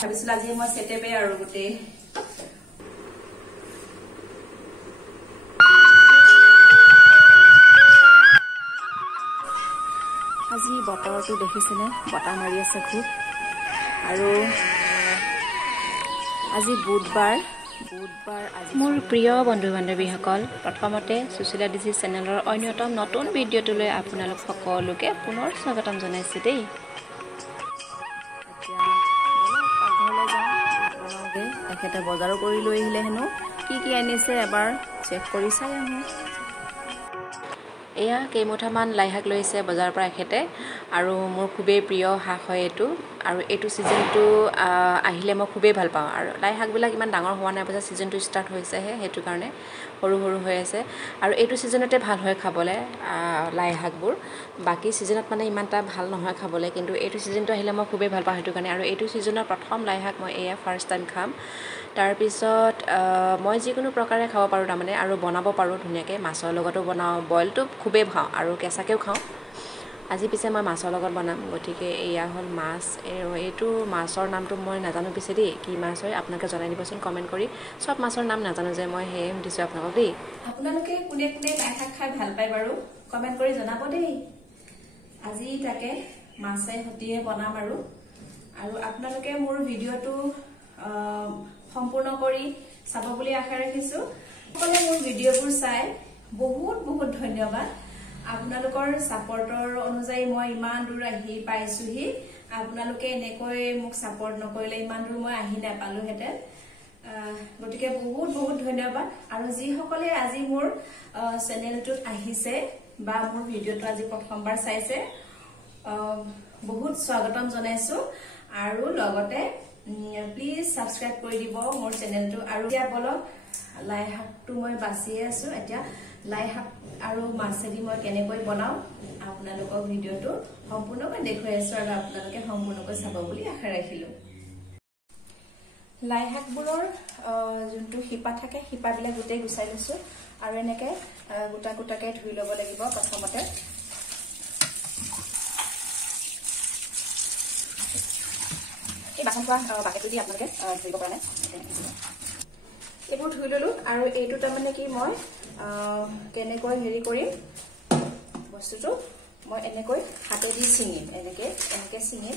ভাবিছিলো আজি মই সেটেপে আৰু গুটে আজি বতৰটো দেখিছেনে বতা মাৰি আছে খুব আৰু আজি বুধবাৰ আজি মোৰ প্ৰিয় বন্ধু বান্ধৱীসকল প্ৰথমতে সুশীলা ডিজি চেনেলৰ অন্যতম নতুন ভিডিঅ'টোলৈ আপোনালোক সকলোকে পুনৰ স্বাগতম জনাইছো দেই এখেতে বজাৰো কৰি লৈ আহিলে হেনো কি আনিছে এবাৰ চেক কৰি চাই আহো এয়া কেইমুঠামান লাইশাক লৈছে বজাৰৰ পৰা এখেতে আৰু মোৰ খুবেই প্ৰিয় শাক হয় এইটো আৰু এইটো সিজনটো আহিলে মই খুবেই ভাল পাওঁ আৰু লাইশাকবিলাক ইমান ডাঙৰ হোৱা নাই বজা সিজনটো ষ্টাৰ্ট হৈছেহে সেইটো কাৰণে সৰু হৈ আছে আৰু এইটো সিজনতে ভাল হয় খাবলৈ লাইশাকবোৰ বাকি সিজনত মানে ইমানটা ভাল নহয় খাবলৈ কিন্তু এইটো সিজনটো আহিলে মই খুবেই ভাল পাওঁ সেইটো কাৰণে আৰু এইটো সিজনৰ প্ৰথম লাইশাক মই এয়া ফাৰ্ষ্ট টাইম খাম তাৰ পিছত মই যিকোনো প্ৰকাৰে খাব পাৰো তাৰমানে আৰু বনাব পাৰো ধুনিয়াকৈ মাছৰ লগতো বনাও বইলটো খুবেই খাওঁ আৰু কেঁচাকেও খাওঁ আজি পিছে মই মাছৰ লগত বনাম গতিকে এয়া হ'ল মাছ এইটো মাছৰ নামটো মই নাজানো পিছে দেই কি মাছ হয় আপোনালোকে জনাই দিবচোন কমেণ্ট কৰি সব মাছৰ নাম নাজানো যে মই হেম দিছো আপোনালোকক দেই আপোনালোকে কোনে লাইশাক খাই ভাল পায় বাৰু কমেণ্ট কৰি জনাব দেই আজি তাকে মাছে হতিয়ে বনাম আৰু আপোনালোকে মোৰ ভিডিঅ'টো সম্পূৰ্ণ কৰি চাব বুলি আশা ৰাখিছো সকলোৱে মোৰ ভিডিঅ'বোৰ চাই বহুত ধন্যবাদ আপোনালোকৰ সাপোৰ্টৰ অনুযায়ী মই ইমান দূৰ আহি পাইছোহি আপোনালোকে এনেকৈ মোক সাপোৰ্ট নকৰিলে ইমান দূৰ মই আহি নাপালো হেতে গতিকে বহুত ধন্যবাদ আৰু যি সকলে আজি মোৰ চেনেলটোত আহিছে বা মোৰ ভিডিঅ'টো আজি প্ৰথমবাৰ চাইছে বহুত স্বাগতম জনাইছো আৰু লগতে প্লিজ সাবস্ক্ৰাইব কৰি দিব মোৰ চেনেলটো আৰু এতিয়া বলক লাইশাকটো মই বাছিয়ে আছো এতিয়া লাইশাক আৰু মাছেদি মই কেনেকৈ বনাও আপোনালোকৰ ভিডিঅ'টো সম্পূৰ্ণকৈ দেখুৱাই আছো আৰু আপোনালোকে সম্পূৰ্ণকৈ চাব বুলি আশা ৰাখিলো লাইশাকবোৰৰ যোনটো শিপা থাকে শিপাবিলাক গুটেই গুচাই লৈছো আৰু এনেকে গোটাকে ধুই ল'ব লাগিব প্ৰথমতে এই বাচন থোৱা বাকেটটো দি আপোনালোকে ধুইব পৰা নাই এইবোৰ ধুই ললো আৰু এইটো তাৰমানে কি মই কেনেকৈ হেৰি কৰিম বস্তুটো মই এনেকৈ হাতেদি ছিঙিম এনেকে ছিঙিম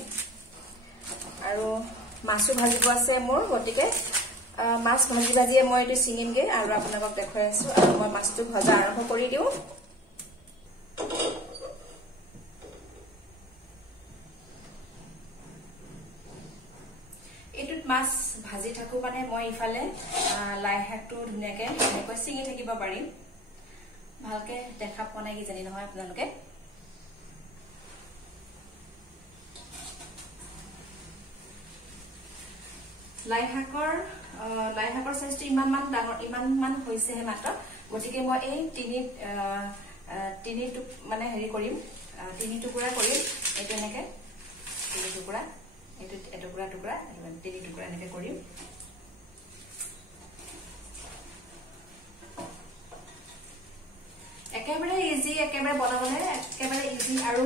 আৰু মাছো ভাজিব আছে মোৰ গতিকে মাছ ভাজিয়ে মই এইটো ছিঙিমগে আৰু আপোনালোকক দেখুৱাই আছো আৰু মই মাছটো ভজা আৰম্ভ কৰি দিওঁ এইটোত মাছ ভাজি থাকো মানে মই ইফালে লাইশাকটো ধুনিয়াকে এনেকৈ ছিঙি থাকিব পাৰিম ভালকে দেখা পোৱা নাই কি জানি নহয় আপোনালোকে লাইশাকৰ সাইজটো ইমান মান হৈছেহে মাত্ৰ গতিকে মই এই তিনি মানে হেৰি কৰিম তিনি টুকুৰা কৰিম এইটো এনেকে তিনি টুকুৰা এইটো এটুকুৰা তিনি টুকুৰা এনেকে কৰিম একেবাৰে ইজি বনাবলে একেবাৰে ইজি আৰু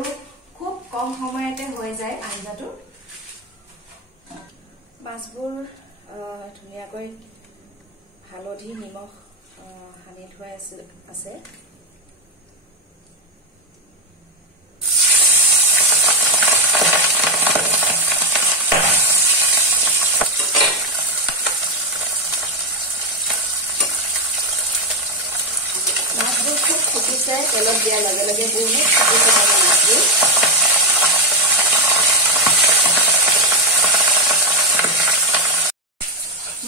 খুব কম সময়তে হৈ যায় আঞ্জাটো মাছবোৰ ধুনীয়াকৈ হালধি নিমখ সানি থোৱা আছে মাছবোৰ খুব ফুটিছে তেলত দিয়াৰ লগে লগে বহুত ফুটিছে মাছবোৰ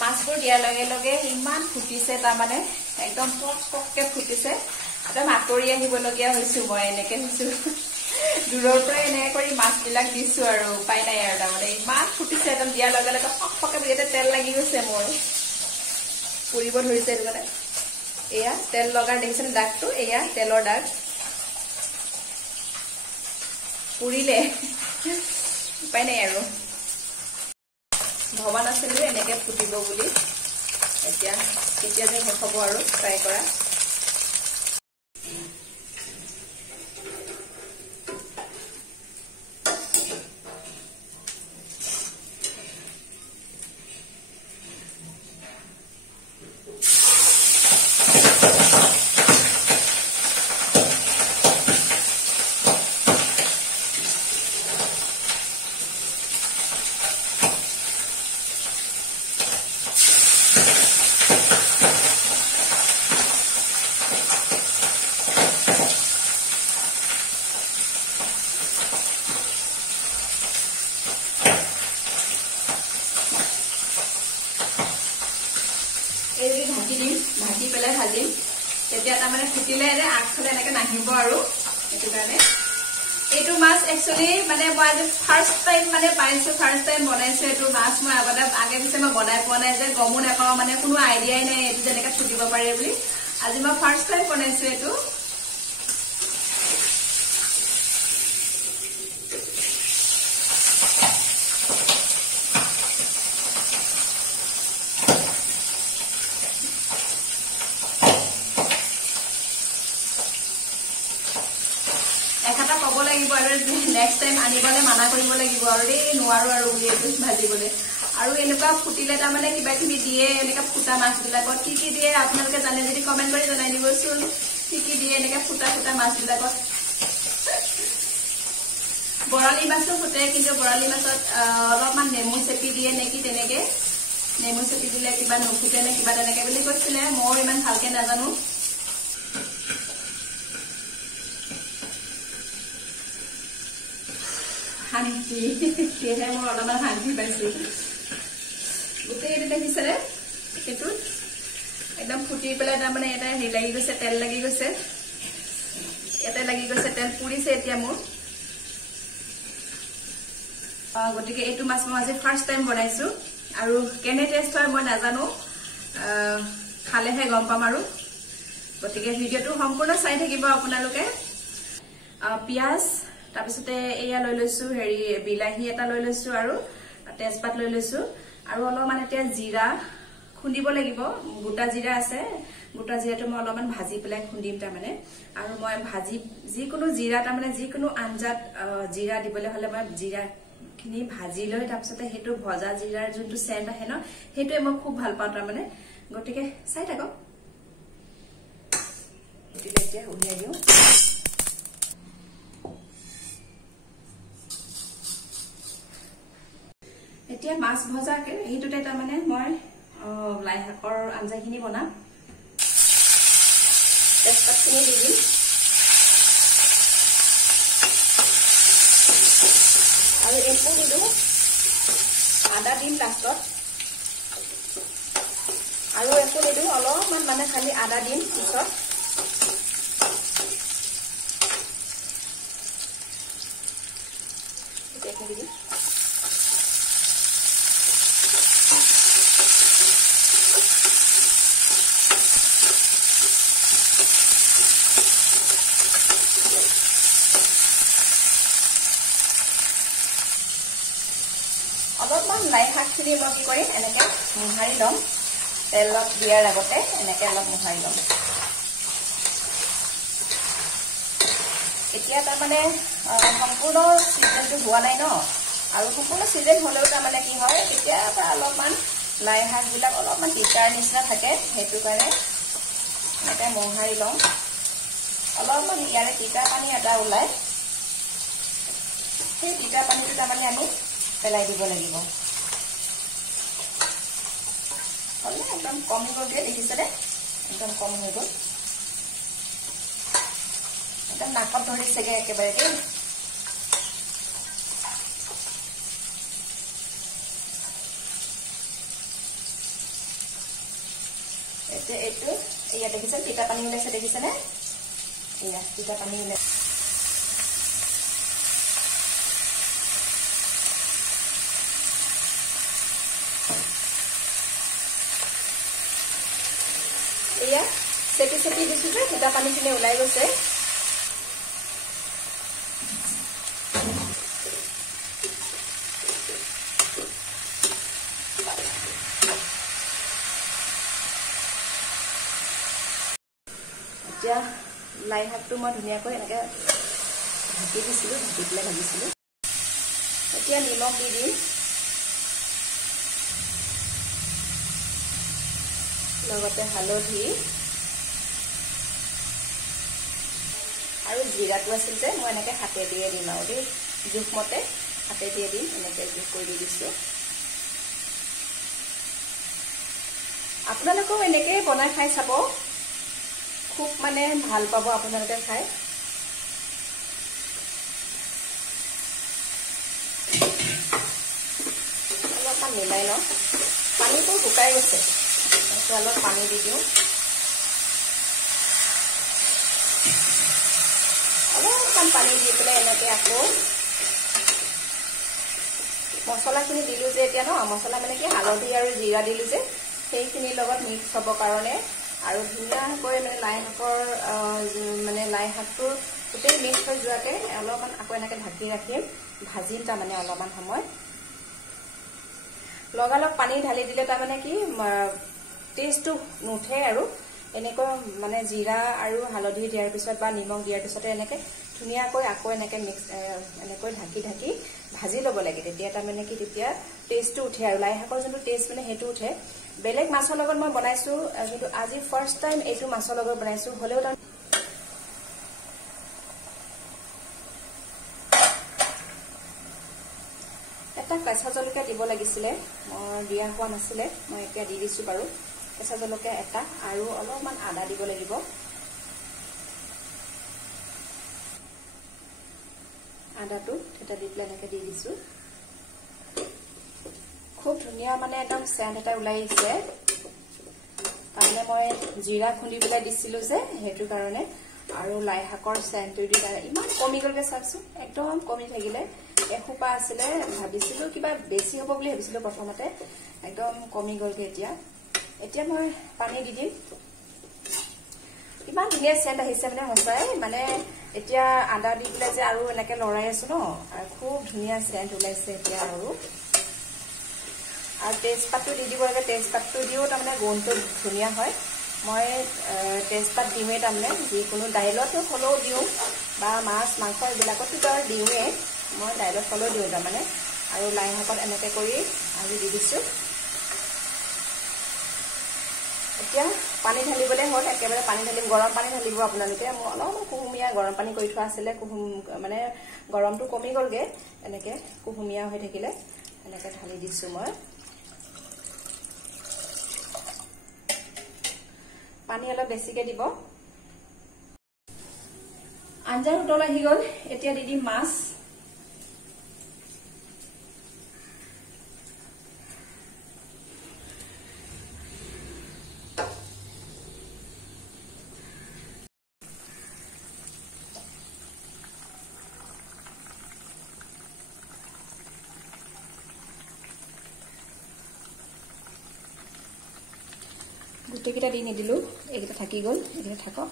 মাছবোৰ দিয়াৰ লগে লগে ইমান ফুটিছে তাৰমানে একদম পককে ফুটিছে একদম আঁতৰি আহিবলগীয়া হৈছো মই এনেকে হৈছো দূৰৰ পৰা এনেকে কৰি মাছবিলাক দিছো আৰু উপায় নাই আৰু তাৰমানে ইমান ফুটিছে একদম দিয়াৰ লগে লগে পককে ইয়াতে তেল লাগি গৈছে মোৰ পুৰিব ধৰিছে এইটো কাৰণে এয়া তেল লগাৰ দেখিছেনে দাগটো এয়া তেলৰ দাগ পুৰিলে উপায় নাই আৰু ভবা নাছিলো এনেকে ফুটিব বুলি এতিয়া যে হ'ব আৰু ট্ৰাই কৰা তেতিয়া তাৰমানে ফুটিলে যে আগফালে এনেকে নাহিব আৰু সেইটো কাৰণে এইটো মাছ একচুয়ালি মানে মই আজি ফাৰ্স্ট টাইম মানে পাইছো ফাৰ্স্ট টাইম বনাইছো এইটো মাছ মই আগে পিছে মই বনাই পোৱা নাই যে গমো নাপাওঁ মানে কোনো আইডিয়াই নাই এইটো যেনেকে ফুটিব পাৰে বুলি আজি মই ফাৰ্স্ট টাইম বনাইছো এইটো नेक्स्ट टाइम आनिबले माना करिब লাগিব আৰু ৰে নোৱাৰো আৰু বুলি এইটো ভাজিবলে আৰু এনেকা ফুটিলে তা মানে কিবা কিবি দিয়ে এনেকা ফুটা মাছ বিলাকত কি দিয়ে আপোনালোকে জানে যদি কমেন্ট কৰি জনাই দিবচোন কি দিয়ে এনেকা ফুটা ফুটা মাছ বিলাকত বৰালি মাছও ফুটে কিন্তু বৰালি মাছত অলপমান নেমু চেপি দিয়ে নেকি তেনেকে নেমু চেপি দিলে কিবা নুফুটে নে কিবা তেনেকে বুলি কৈছিলে মই ইমান ভালকে নাজানো हांसी केहे मोर अलमान हांसी पाइछु गुटे एटा देखिसरे एटु एकदम फुटी पेला ता माने एटा हे लागि गसे तेल लागि गसे एटा लागि गसे तेल पुरिसे एतिया मोर गटिके एटु मास म आज फर्स्ट टाइम बनाइछु आरो केने टेस्ट হয় মই নাজানো খালে হে গম পাম আৰু গটিকে ভিডিওটো সম্পূৰ্ণ চাই থাকিব আপোনালোকে পিয়াজ তাৰপিছতে এয়া লৈ লৈছো হেৰি বিলাহী এটা লৈ লৈছো আৰু তেজপাত লৈ লৈছো আৰু অলপমান এতিয়া জিৰা খুন্দিব লাগিব গোটা জিৰা আছে গোটা জিৰাটো মই অলপমান ভাজি পেলাই খুন্দিম তাৰ মানে আৰু মই ভাজি যিকোনো জিৰা তাৰ মানে যিকোনো আঞ্জাত জিৰা দিবলে হলে মই জিৰা খিনি ভাজি লৈ তাৰপিছতে হেতু ভজা জিৰাৰ যোনটো সেন্ট আহে ন হেতুৱে মই খুব ভাল পাওঁ তাৰ মানে গটিকে চাই থাকো এতিয়া উলিয়াই দিও এতিয়া মাছ ভজা কে হেতুতে তা মানে মই লাই শাকৰ আঞ্জাখিনি বনাম তেজপাতখিনি দি দিম আৰু একো দিলো আদা দিম লাষ্টত আৰু একো দিলো অলপমান মানে খালি আদা দিম পিছত দেখি দিবি অলপমান লাই শাকখিনি মই কি কৰিম এনেকে মোহাৰি লম তেলত দিয়াৰ আগতে এনেকে অলপ মোহাৰি লম এতিয়া তাৰ মানে সম্পূৰ্ণ সিজনটো হোৱা নাই ন আৰু সম্পূৰ্ণ সিজন হলেও তাৰ মানে কি হয় এতিয়া অলপমান লাই শাকবিলাক অলপমান তিতাৰ নিচিনা থাকে হেতু কাৰণে এনেকে মোহাৰি লম অলপমান ইয়াৰে তিতা পানী এটা ওলাই সেই তিতা পানীটো তাৰ মানে আমি পেলাই দিব লাগিব হলে একদম কম হৈ গ'ল দেখিছেনে একদম কম হৈ গ'ল একদম নাকত ধৰিছেগে একেবাৰে দেই এইটো এয়া দেখিছে তিতা পানী ওলাইছে দেখিছেনে এয়া তিতা পানী ওলাইছে এয়া চেপি চেপি দিছো যে তিতা পানীখিনি ওলাই গৈছে এতিয়া লাই শাকটো মই ধুনীয়াকৈ এনেকে ঢাকি দিছিলো ঢাকি পেলাই ভাজিছিলো এতিয়া নিমখ দি দিম লগতে হালধি আৰু জিৰাটো আছিল যে মই এনেকে হাতে দিয়ে দিম আৰু দেই জোখমতে হাতে দিয়ে দিম এনেকে জোখ কৰি দিছো আপোনালোকেও এনেকে বনাই খাই চাব খুব মানে ভাল পাব আপোনালোকে খাই অলপমান মিলাই লওঁ পানীটো শুকাই গৈছে অলপ পানী দি দিওঁ অলপমান পানী দি পেলাই এনেকৈ আকৌ মছলাখিনি দিলোঁ যে এতিয়া ন মছলা মানে কি হালধি আৰু জিৰা দিলোঁ যে সেইখিনিৰ লগত মিক্স হ'বৰ কাৰণে আৰু ধুনীয়াকৈ মানে লাই শাকটো গোটেই মিক্স হৈ যোৱাকৈ অলপমান আকৌ এনেকৈ ঢাকি ৰাখিম ভাজিম তাৰমানে অলপমান সময় লগালগ পানী ঢালি দিলে তাৰমানে কি টেষ্টটো নুঠে আৰু এনেকৈ মানে জিৰা আৰু হালধি দিয়াৰ পিছত বা নিমখ দিয়াৰ পিছতে এনেকৈ ধুনীয়াকৈ আকৌ এনেকৈ এনেকৈ ঢাকি ভাজি ল'ব লাগে তেতিয়া তাৰমানে কি তেতিয়া টেষ্টটো উঠে আৰু লাই শাকৰ যোনটো টেষ্ট মানে সেইটো উঠে বেলেগ মাছৰ লগত মই বনাইছোঁ কিন্তু আজি ফাৰ্ষ্ট টাইম এইটো মাছৰ লগত বনাইছোঁ হ'লেও তাৰ এটা কেঁচা জলকীয়া দিব লাগিছিলে মই দিয়া হোৱা নাছিলে মই এতিয়া দি দিছোঁ বাৰু কেঁচা জলকীয়া এটা আৰু অলপমান আদা দিব লাগিব আদাটো এটা দি পেলাই এনেকৈ দি দিছোঁ খুব ধুনীয়া মানে একদম চেণ্ট এটা ওলাই আহিছে তাৰমানে মই জিৰা খুন্দি পেলাই দিছিলোঁ যে সেইটো কাৰণে আৰু লাই শাকৰ চেণ্টটো দি ইমান কমি গ'লগৈ চাওকচোন একদম কমি থাকিলে এসোপা আছিলে ভাবিছিলোঁ কিবা বেছি হ'ব বুলি ভাবিছিলোঁ প্ৰথমতে একদম কমি গ'লগৈ এতিয়া মই পানী দি দিম ইমান ধুনীয়া চেণ্ট আহিছে মানে সঁচাই মানে এতিয়া আদা দি পেলাই যে আৰু এনেকৈ লৰাই আছোঁ ন খুব ধুনীয়া চেণ্ট ওলাইছে এতিয়া আৰু তেজপাতটো দি দিব লাগে তেজপাতটো দিও তাৰমানে গোন্ধটো ধুনীয়া হয় মই তেজপাত দিওঁৱেই তাৰমানে যিকোনো দাইলত হ'লেও দিওঁ বা মাছ মাংস এইবিলাকতো বাৰু দিওঁৱেই মই দাইলত হ'লেও দিওঁ তাৰমানে আৰু লাই শাকত এনেকৈ কৰি আজি দি দিছোঁ এতিয়া পানী ঢালিবলৈ হ'ল একেবাৰে পানী ঢালিম গৰম পানী ঢালিব আপোনালোকে মোৰ অলপমান কুহুমীয়া গৰম পানী কৰি থোৱা আছিলে মানে গৰমটো কমি গ'লগৈ এনেকৈ কুহুমীয়া হৈ থাকিলে এনেকৈ ঢালি দিছোঁ মই পানী অলপ বেছিকৈ দিব আঞ্জাৰ উতল আহি গ'ল এতিয়া দি দিম মাছ গোটেইকেইটা দি নিদিলোঁ এইকেইটা থাকি গ'ল এইকেইটা থাকক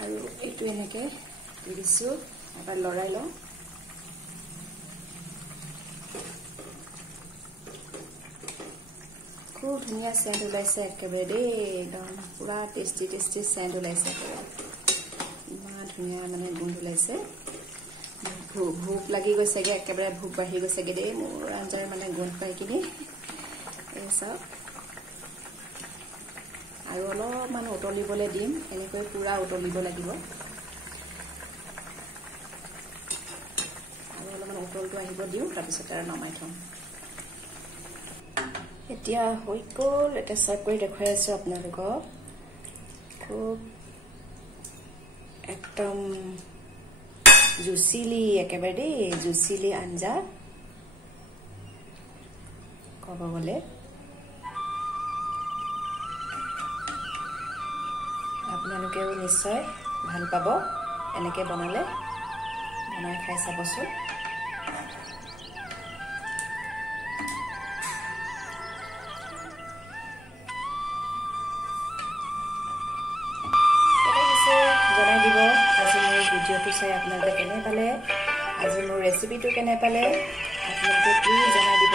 আৰু এইটো এনেকৈ দি দিছোঁ এবাৰ লৰাই লওঁ খুব ধুনীয়া চেণ্ট ওলাইছে একেবাৰে দেই একদম পুৰা টেষ্টি চেণ্ট ওলাইছে একেবাৰে ইমান ধুনীয়া মানে গোন্ধ ওলাইছে ভোক লাগি গৈছেগৈ একেবাৰে ভোক বাঢ়ি গৈছেগৈ দেই মোৰ আঞ্জাৰ মানে গোন্ধ পাই কিনি এই চাওক আৰু অলপমান উতলিবলৈ দিম এনেকৈ পুৰা উতলিব লাগিব আৰু অলপমান উতলটো আহিব দিওঁ তাৰপিছত আৰু নমাই থ'ম এতিয়া হৈ গ'ল এতিয়া চাৰ্ভ কৰি দেখুৱাই আছোঁ আপোনালোকক খুব একদম জুচিলি একেবাৰে দেই জুচিলি আঞ্জা ক'ব গ'লে আপোনালোকেও নিশ্চয় ভাল পাব এনেকৈ বনালে বনাই খাই চাবচোন জনাই দিব আজি মোৰ ভিডিঅ'টো চাই আপোনালোকে কেনে পালে আজি মোৰ ৰেচিপিটো কেনে পালে আপোনালোকে প্লিজ জনাই দিব